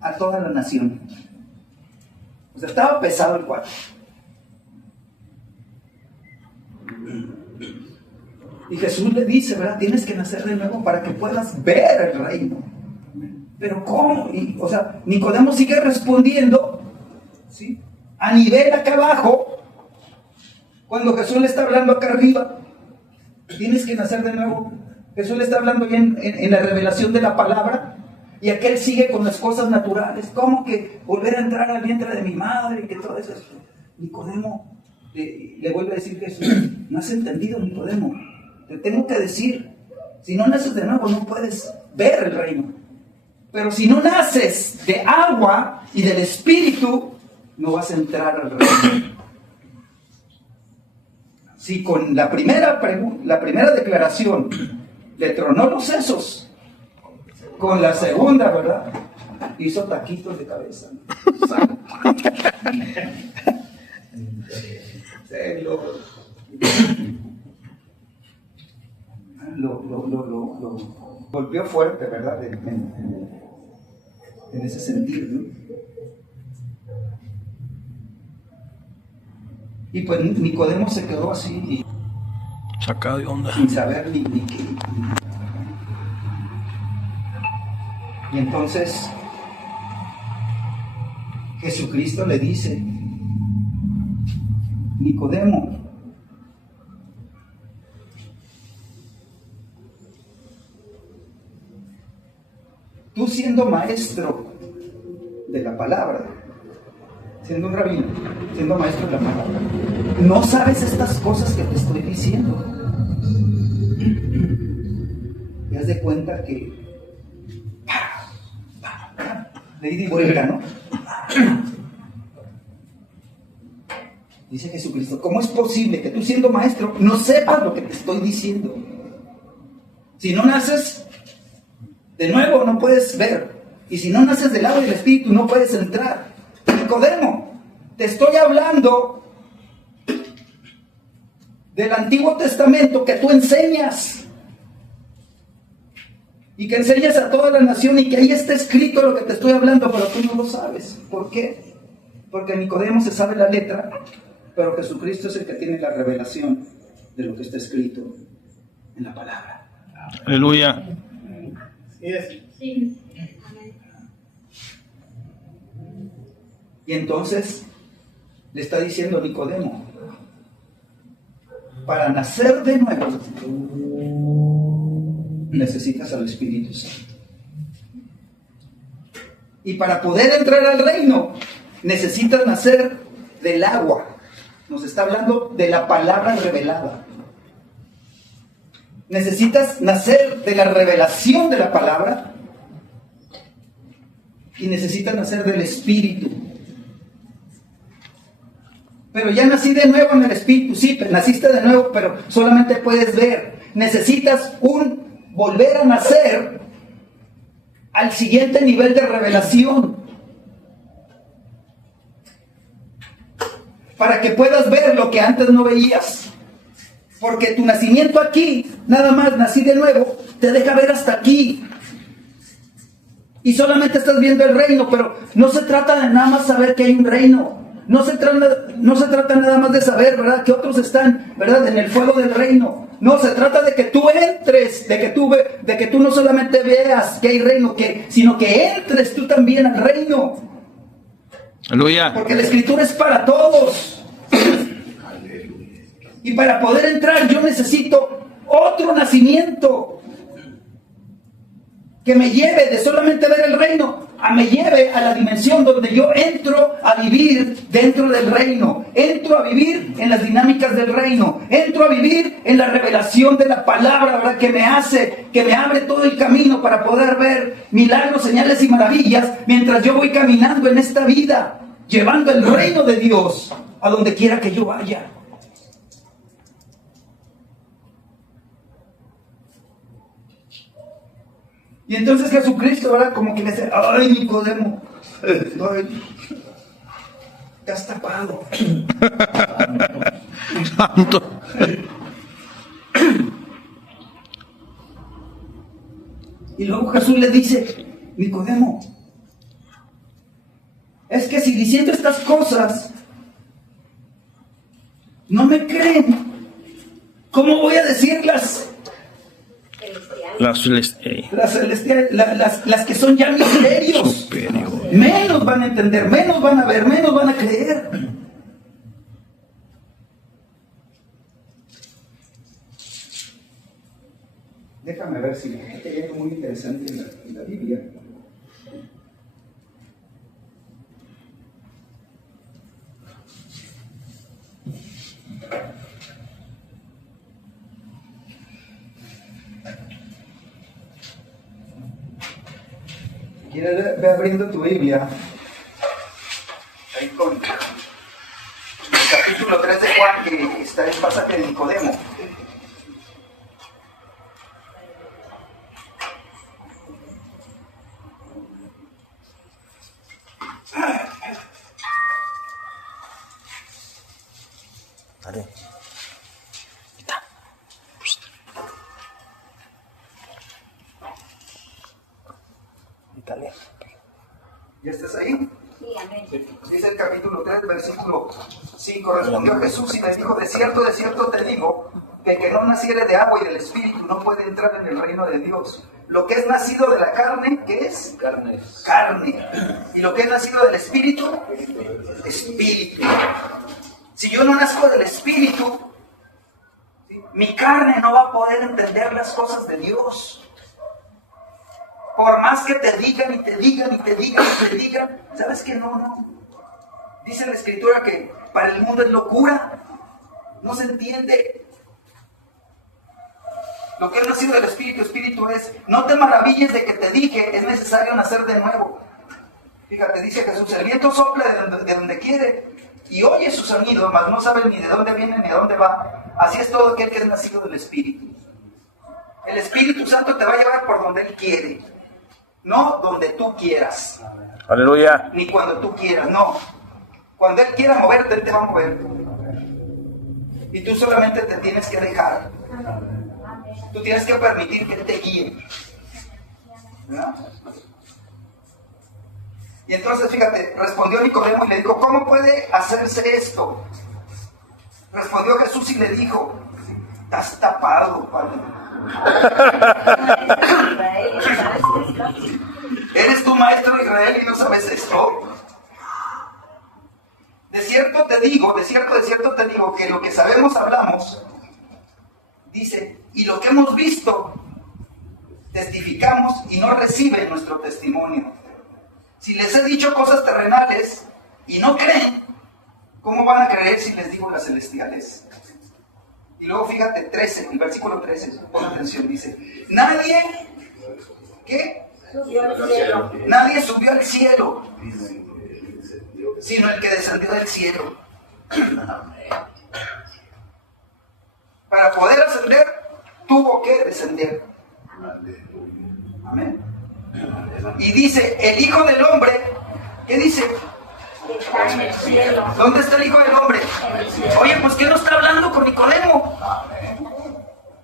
a toda la nación. O sea, estaba pesado el cuadro. Y Jesús le dice, ¿verdad? Tienes que nacer de nuevo para que puedas ver el reino. Pero ¿cómo? O sea, Nicodemo sigue respondiendo, ¿sí?, a nivel acá abajo, cuando Jesús le está hablando acá arriba. Tienes que nacer de nuevo. Jesús le está hablando bien en la revelación de la palabra, y aquel sigue con las cosas naturales. ¿Cómo que volver a entrar al vientre de mi madre y que todo eso? Nicodemo le vuelve a decir Jesús, no has entendido, Nicodemo. Te tengo que decir, si no naces de nuevo no puedes ver el reino. Pero si no naces de agua y del Espíritu, no vas a entrar al reino. Si con la primera declaración le tronó los sesos, con la segunda, ¿verdad?, hizo taquitos de cabeza. Lo golpeó fuerte, ¿verdad?, en ese sentido, ¿no? Y pues Nicodemo se quedó así, Sacado de onda. sin saber ni qué. Y entonces Jesucristo le dice, Nicodemo, tú siendo maestro de la palabra, siendo un rabino, siendo maestro de la palabra, no sabes estas cosas que te estoy diciendo. Te das de cuenta que de ida y vuelta, ¿no? Dice Jesucristo, ¿cómo es posible que tú siendo maestro no sepas lo que te estoy diciendo? Si no naces de nuevo no puedes ver, y si no naces del agua y del Espíritu no puedes entrar. Nicodemo, te estoy hablando del Antiguo Testamento que tú enseñas y que enseñas a toda la nación, y que ahí está escrito lo que te estoy hablando, pero tú no lo sabes. ¿Por qué? Porque Nicodemo se sabe la letra, pero Jesucristo es el que tiene la revelación de lo que está escrito en la palabra. Aleluya. Sí. Y entonces le está diciendo a Nicodemo, para nacer de nuevo necesitas al Espíritu Santo. Y para poder entrar al reino necesitas nacer del agua. Nos está hablando de la palabra revelada. Necesitas nacer de la revelación de la palabra y necesitas nacer del Espíritu. Pero ya nací de nuevo en el Espíritu. Sí, pero naciste de nuevo, pero solamente puedes ver. Necesitas volver a nacer al siguiente nivel de revelación, para que puedas ver lo que antes no veías. Porque tu nacimiento aquí, nada más nací de nuevo, te deja ver hasta aquí. Y solamente estás viendo el reino, pero no se trata de nada más saber que hay un reino. No se trata nada más de saber, ¿verdad?, que otros están, ¿verdad?, en el fuego del reino. No, se trata de que tú entres, de que tú no solamente veas que hay reino, sino que entres tú también al reino. Aleluya. Porque la Escritura es para todos. Y para poder entrar yo necesito otro nacimiento que me lleve de solamente ver el reino me lleve a la dimensión donde yo entro a vivir dentro del reino, entro a vivir en las dinámicas del reino, entro a vivir en la revelación de la palabra, ¿verdad?, que me abre todo el camino para poder ver milagros, señales y maravillas mientras yo voy caminando en esta vida, llevando el reino de Dios a donde quiera que yo vaya. Y entonces Jesucristo, ¿verdad? Como que le dice, ay, Nicodemo, ay, te has tapado. Santo. Y luego Jesús le dice, Nicodemo, es que si diciendo estas cosas no me creen, ¿cómo voy a decirlas? Las celestiales. Las celestiales, las que son ya misterios. Superior. Menos van a entender, menos van a ver, menos van a creer. Déjame ver si hay algo muy interesante en la Biblia. ¿Quieres ver abriendo tu Biblia? Ahí con el capítulo 3 de Juan, que está el pasaje de Nicodemo. Dale. Dale. ¿Ya estás ahí? Sí, amén. Dice el capítulo 3, versículo 5. Respondió Jesús y le dijo, de cierto te digo, que el que no naciere de agua y del Espíritu no puede entrar en el reino de Dios. Lo que es nacido de la carne, ¿qué es? Carne. Y lo que es nacido del Espíritu, Espíritu. Si yo no nazco del Espíritu, mi carne no va a poder entender las cosas de Dios. Por más que te digan y te digan y te digan y te digan, ¿sabes qué? No. Dice la Escritura que para el mundo es locura. No se entiende. Lo que es nacido del Espíritu, Espíritu es. No te maravilles de que te dije, es necesario nacer de nuevo. Fíjate, dice Jesús, el viento sopla de donde quiere y oye su sonido, mas no sabe ni de dónde viene ni a dónde va. Así es todo aquel que es nacido del Espíritu. El Espíritu Santo te va a llevar por donde Él quiere. No donde tú quieras. Aleluya. Ni cuando tú quieras, no. Cuando Él quiera moverte, Él te va a mover. Y tú solamente te tienes que dejar. Tú tienes que permitir que Él te guíe. ¿Verdad? Y entonces, fíjate, respondió Nicodemo y le dijo, ¿cómo puede hacerse esto? Respondió Jesús y le dijo, estás tapado, Padre. ¿Eres tu maestro Israel y no sabes esto? De cierto te digo que lo que sabemos hablamos, dice, y lo que hemos visto testificamos y no reciben nuestro testimonio. Si les he dicho cosas terrenales y no creen, ¿cómo van a creer si les digo las celestiales? Y luego fíjate, 13, el versículo 13, pon atención, dice, nadie, ¿qué? Subió al cielo. Nadie subió al cielo, sino el que descendió del cielo. Para poder ascender, tuvo que descender. Amén. Y dice, el Hijo del Hombre, ¿qué dice? Está en el cielo. ¿Dónde está el Hijo del Hombre? Oye, pues ¿qué no está hablando con Nicodemo?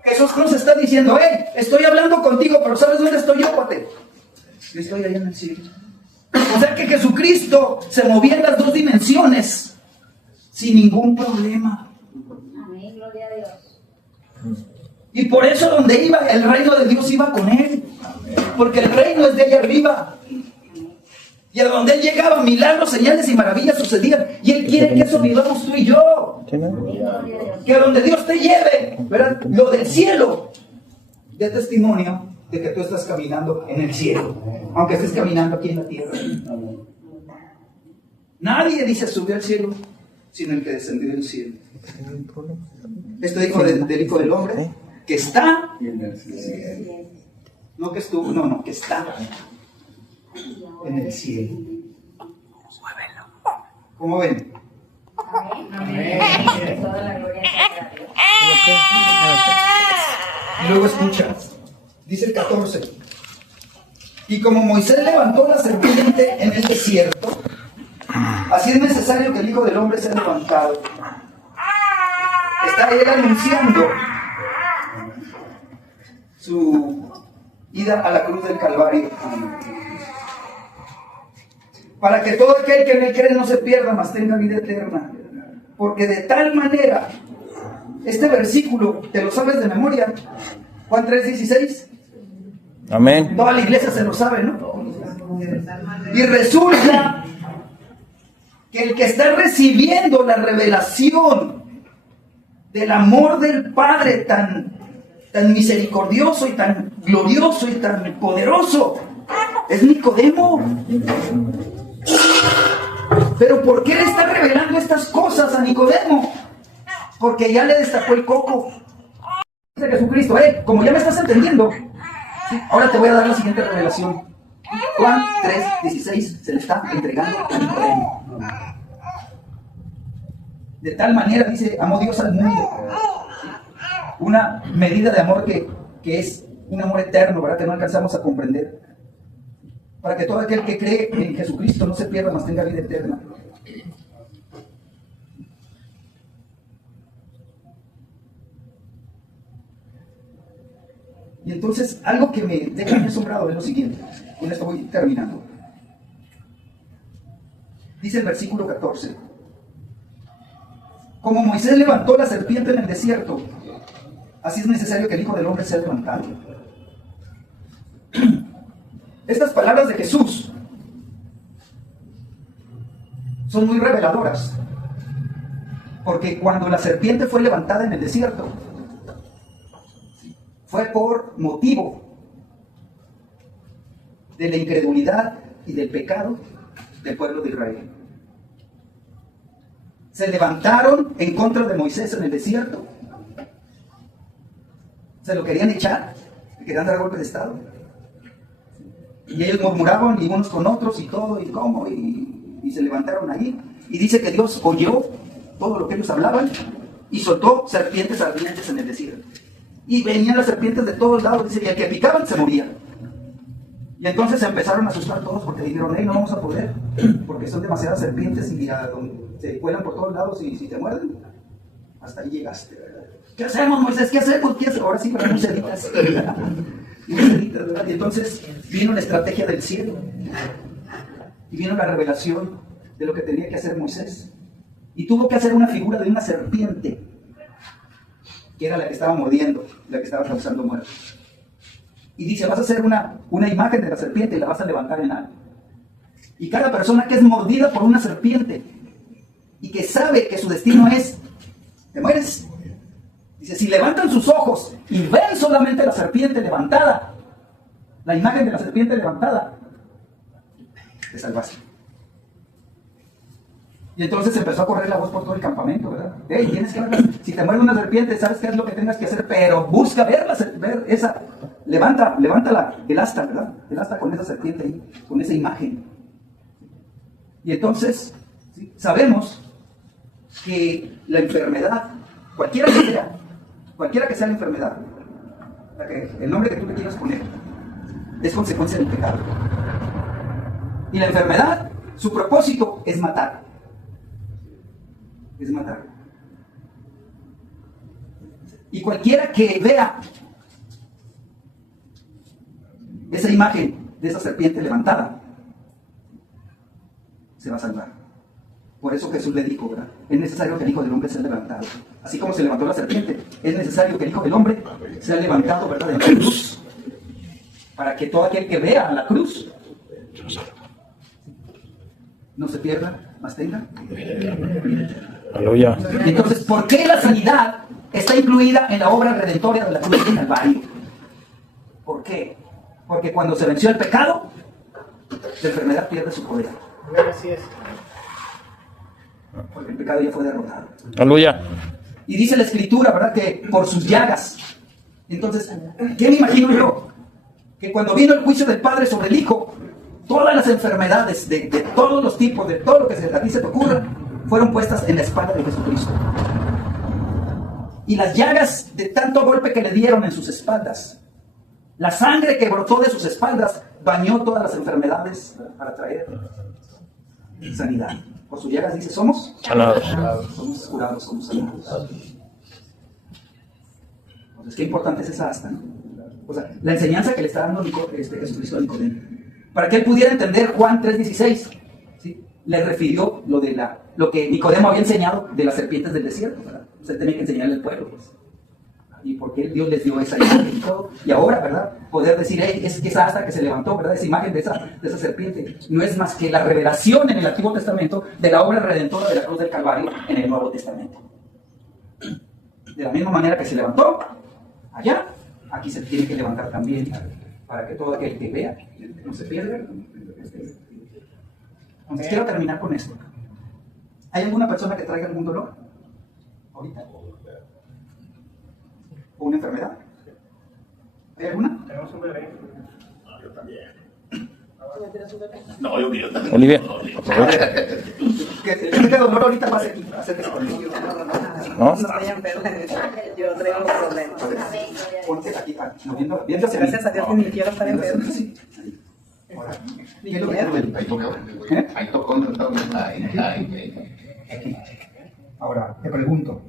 Jesús nos está diciendo, estoy hablando contigo, pero ¿sabes dónde estoy yo, cuate? Yo estoy allá en el cielo. O sea que Jesucristo se movía en las dos dimensiones sin ningún problema. Amén, gloria a Dios. Y por eso donde iba, el reino de Dios iba con él. Porque el reino es de allá arriba. Y a donde él llegaba, milagros, señales y maravillas sucedían. Y él quiere que eso vivamos tú y yo. Que a donde Dios te lleve, ¿verdad? Lo del cielo, de testimonio de que tú estás caminando en el cielo, aunque estés caminando aquí en la tierra. Nadie dice subió al cielo, sino el que descendió del cielo. Esto dijo del Hijo del Hombre, que está en el cielo. No que estuvo, no, que está en el cielo. ¿Cómo ven? Amén. Toda la gloria sea para Dios. Y luego escucha, dice el 14, Y como Moisés levantó la serpiente en el desierto, así es necesario que el Hijo del Hombre sea levantado. Está él anunciando su ida a la cruz del Calvario, para que todo aquel que en él cree no se pierda, mas tenga vida eterna. Porque de tal manera, este versículo, ¿te lo sabes de memoria? Juan 3:16. Amén. Toda la iglesia se lo sabe, ¿no? Y resulta que el que está recibiendo la revelación del amor del Padre tan misericordioso y tan glorioso y tan poderoso es Nicodemo. Pero ¿por qué le está revelando estas cosas a Nicodemo? Porque ya le destapó el coco de Jesucristo. Como ya me estás entendiendo, ahora te voy a dar la siguiente revelación. Juan 3:16 se le está entregando a Nicodemo. De tal manera, dice, amó Dios al mundo. Una medida de amor que es un amor eterno, ¿verdad? Que no alcanzamos a comprender. Para que todo aquel que cree en Jesucristo no se pierda, mas tenga vida eterna. Y entonces, algo que me deja muy asombrado es lo siguiente. Con esto voy terminando. Dice el versículo 14. Como Moisés levantó la serpiente en el desierto, así es necesario que el Hijo del Hombre sea levantado. Estas palabras de Jesús son muy reveladoras, porque cuando la serpiente fue levantada en el desierto, fue por motivo de la incredulidad y del pecado del pueblo de Israel. Se levantaron en contra de Moisés en el desierto. Se lo querían echar, le querían dar golpe de estado. Y ellos murmuraban y unos con otros y todo, y cómo, y se levantaron ahí. Y dice que Dios oyó todo lo que ellos hablaban y soltó serpientes ardientes en el desierto. Y venían las serpientes de todos lados, dice, y el que picaban se moría. Y entonces se empezaron a asustar todos porque dijeron, no vamos a poder, porque son demasiadas serpientes y se cuelan por todos lados y si te muerden, hasta ahí llegaste, ¿verdad? ¿Qué hacemos, Moisés? ¿Qué hacemos? Ahora sí, para museditas. Y entonces vino la estrategia del cielo y vino la revelación de lo que tenía que hacer Moisés. Y tuvo que hacer una figura de una serpiente, que era la que estaba mordiendo, la que estaba causando muerte. Y dice, vas a hacer una imagen de la serpiente y la vas a levantar en alto. Y cada persona que es mordida por una serpiente y que sabe que su destino es, te mueres. Dice, si levantan sus ojos y ven solamente la serpiente levantada, la imagen de la serpiente levantada, te salvaste. Y entonces empezó a correr la voz por todo el campamento, ¿verdad? Tienes que ver, si te muerde una serpiente, sabes qué es lo que tengas que hacer, pero busca ver esa, levanta el asta, ¿verdad? El asta con esa serpiente ahí, con esa imagen. Y entonces, ¿sí? Sabemos que la enfermedad, cualquiera que sea la enfermedad, el nombre que tú le quieras poner, es consecuencia del pecado. Y la enfermedad, su propósito es matar. Es matar. Y cualquiera que vea esa imagen de esa serpiente levantada, se va a salvar. Por eso Jesús le dijo, ¿verdad? Es necesario que el Hijo del Hombre sea levantado. Así como se levantó la serpiente, es necesario que el Hijo del Hombre sea levantado, ¿verdad?, de la cruz, para que todo aquel que vea la cruz no se pierda, mas tenga. Aleluya. Entonces, ¿por qué la sanidad está incluida en la obra redentora de la cruz del Calvario? ¿Por qué? Porque cuando se venció el pecado, la enfermedad pierde su poder. Gracias. Porque el pecado ya fue derrotado. Aleluya. Y dice la Escritura, ¿verdad?, que por sus llagas. Entonces, ¿qué me imagino yo? Que cuando vino el juicio del Padre sobre el Hijo, todas las enfermedades de todos los tipos, de todo lo que a ti se te ocurra, fueron puestas en la espalda de Jesucristo. Y las llagas de tanto golpe que le dieron en sus espaldas, la sangre que brotó de sus espaldas, bañó todas las enfermedades para traer sanidad. Por sus llagas dice, somos Sanados. somos curados, somos sanados. Entonces, qué importante es esa asta, ¿no? O sea, la enseñanza que le está dando Jesucristo a Nicodemo. Para que él pudiera entender Juan 3:16, ¿sí? Le refirió lo que Nicodemo había enseñado de las serpientes del desierto, ¿verdad? O sea, tenía que enseñarle al pueblo, pues. Y porque Dios les dio esa imagen y todo. Y ahora, ¿verdad? Poder decir, hey, es que esa asta que se levantó, ¿verdad? Esa imagen de esa serpiente no es más que la revelación en el Antiguo Testamento de la obra redentora de la cruz del Calvario en el Nuevo Testamento. De la misma manera que se levantó allá, aquí se tiene que levantar también para que todo aquel que vea no se pierda. Entonces quiero terminar con esto. ¿Hay alguna persona que traiga algún dolor? Ahorita. ¿O una enfermedad? ¿Hay alguna? Tenemos un bebé. Yo también. No, yo también. Olivia. Que tenga dolor ahorita pase aquí. Acérquese conmigo. ¿No? No estoy enferma. Yo traigo problemas. Ponte aquí, viendo hacia Gracias a Dios que ni quiero estar enferma. Sí. Ahora, ¿qué es lo que te duele? Ahí tocó, no tocó. Ay. Aquí. Ahora, te pregunto.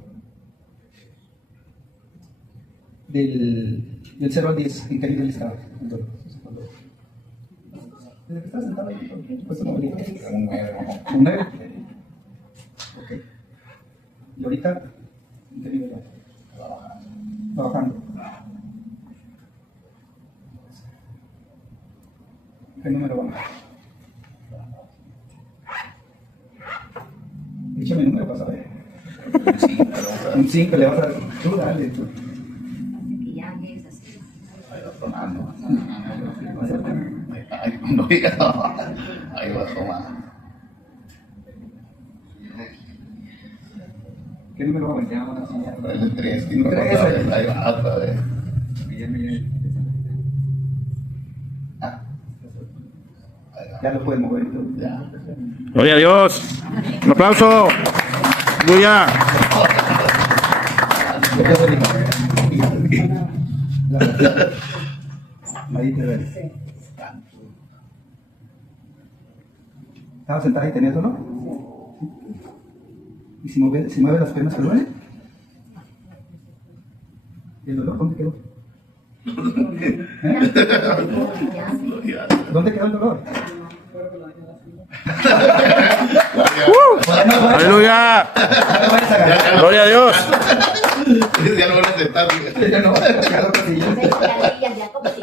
Del 0 al 10, ¿en qué nivel estaba? Desde que estás sentado ahí, pues no venía. Un 9. ¿Un 9? Ok. ¿Y ahorita? ¿En qué nivel va? Bajando. ¿Qué número va? Échame el número para saber. Un 5 le vas a dar. Tú dale, tú. Y ya es así. Ahí va tomando. Ay, no digas. Ahí va tomando. ¿Qué número va? El 3. Ahí va otra vez. Ya lo puedes mover. Ya. Gloria a Dios. Un aplauso. Aleluya. Ahí te ves. ¿Estabas sentada y tenías dolor? ¿Y si mueve las piernas te duele? ¿Y el dolor dónde quedó? ¿Dónde quedó el dolor? Aleluya. No te vayas a agarrar. Gloria a Dios. Ya no van a aceptar. Ya no, ya lo consiguió. Entonces, ya como si